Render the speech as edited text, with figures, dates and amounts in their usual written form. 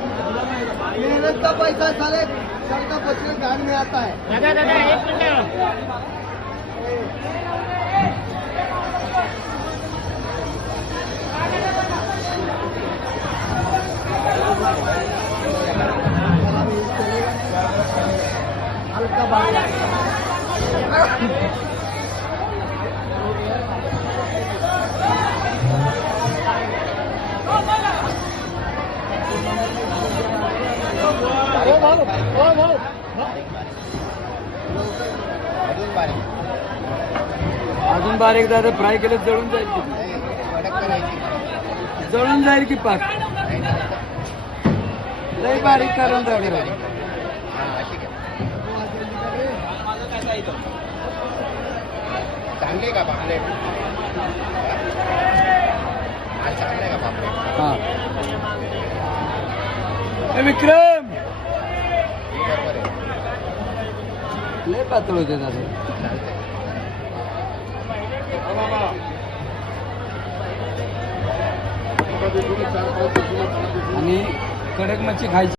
मेहनत का पैसा साले सरका पचने गांड में आता है। दादा दादा एक मिनट हल्का बात अजून बारीक दादा फ्राय केलं जळून जाईल की जळून जाईल की पाक लय बारीक करून दादा चांगले का पापलेट चांगले का पापलेट हा विक्रम लय पातळ होते दादा आणि कडक मच्छी खायची